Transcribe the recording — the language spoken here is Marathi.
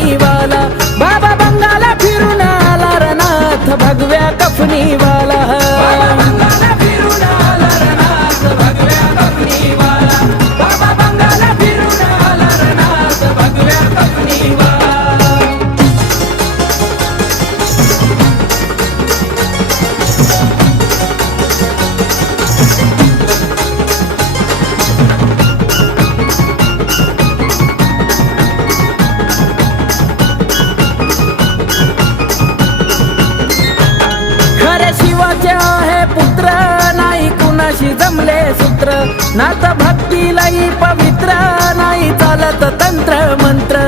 कफनीवाला बाबा बंगाला फिरून आला रनाथ भगव्या कफनीवाला शिवाचे आहे पुत्र नाही कुणाशी जमले सूत्र नाथ भक्तीलाही पवित्र नाही चालत तंत्र मंत्र